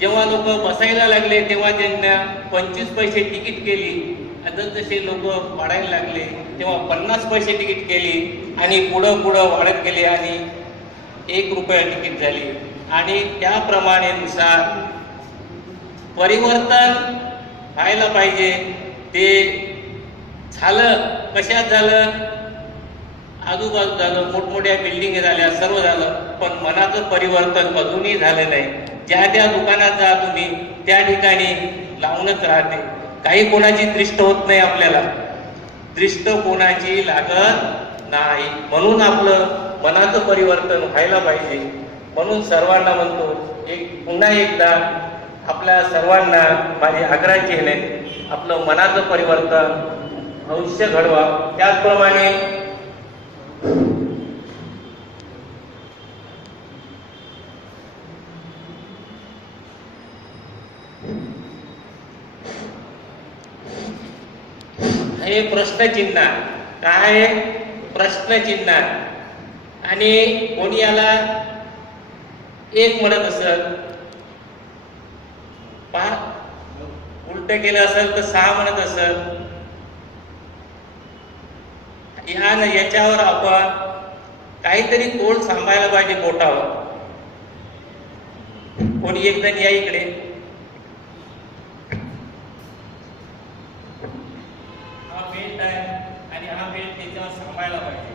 जेव्हा लोक बसायला लागले तेव्हा त्यांना 25 पैसे तिकीट केली. आता जसे लोक वाढायला लागले तेव्हा 50 पैसे तिकीट केली आणि पुढं पुढं वाढत गेले आणि 1 रुपया तिकीट झाली. आणि त्याप्रमाणे नुसार परिवर्तन व्हायला पाहिजे. ते झालं, कशात झालं? आजूबाजू झालं, मोठमोठ्या बिल्डिंग झाल्या, सर्व झालं, पण मनाचं परिवर्तन अजूनही झालं नाही. ज्या त्या दुकानात जा तुम्ही, त्या ठिकाणी लावूनच राहते. काही कोणाची दृष्ट होत नाही, आपल्याला दृष्ट कोणाची लागत नाही. म्हणून आपलं मनाचं परिवर्तन व्हायला पाहिजे. म्हणून सर्वांना म्हणतो, पुन्हा एकदा आपल्या सर्वांना माझी आग्रहाची आहे, आपलं मनाचं परिवर्तन अवश्य घडवा. त्याचप्रमाणे हे प्रश्नचिन्ह काय? प्रश्नचिन्ह. आणि कोणी याला 1 म्हणत असेल, उलट केलं असेल तर 6 म्हणत असेल. याच्यावर आपण काहीतरी तोल सांभाळायला पाहिजे बोटावर. कोणी एक जण या इकडे. हा बेल्ट आहे आणि हा बेल्ट त्याच्यावर सांभाळायला पाहिजे.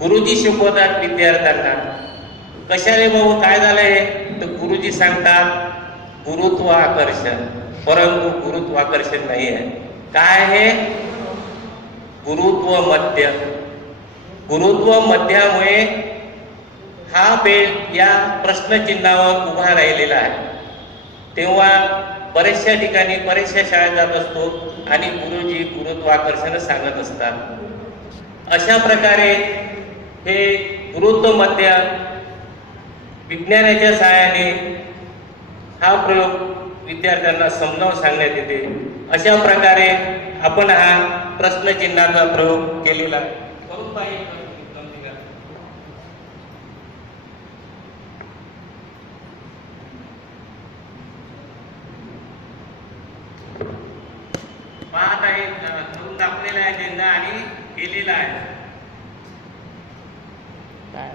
गुरुजी शिकवतात विद्यार्थ्यांना. कशाले बाबू काय झालंय? तर गुरुजी सांगतात गुरुत्व आकर्षण, परंतु गुरुत्वाकर्षण नाही आहे. काय आहे? गुरुत्व मध्य. गुरुत्व मध्यामुळे हा बेल्ट या प्रश्नचिन्हावर उभा राहिलेला आहे. तेव्हा बऱ्याचशा ठिकाणी बऱ्याचशा शाळेत जात असतो आणि गुरुजी गुरुत्वाकर्षण सांगत असतात. अशा प्रकारे हे गुरुत्व मध्य विज्ञानाच्या सहाय्याने हा प्रयोग विद्यार्थ्यांना समजावून सांगण्यात येते. अशा प्रकारे आपण हा प्रश्नचिन्हाचा प्रयोग केलेला करून पाहिजे. पाहत आहे, करून दाखवलेला आहे त्यांना आणि केलेला आहे. काय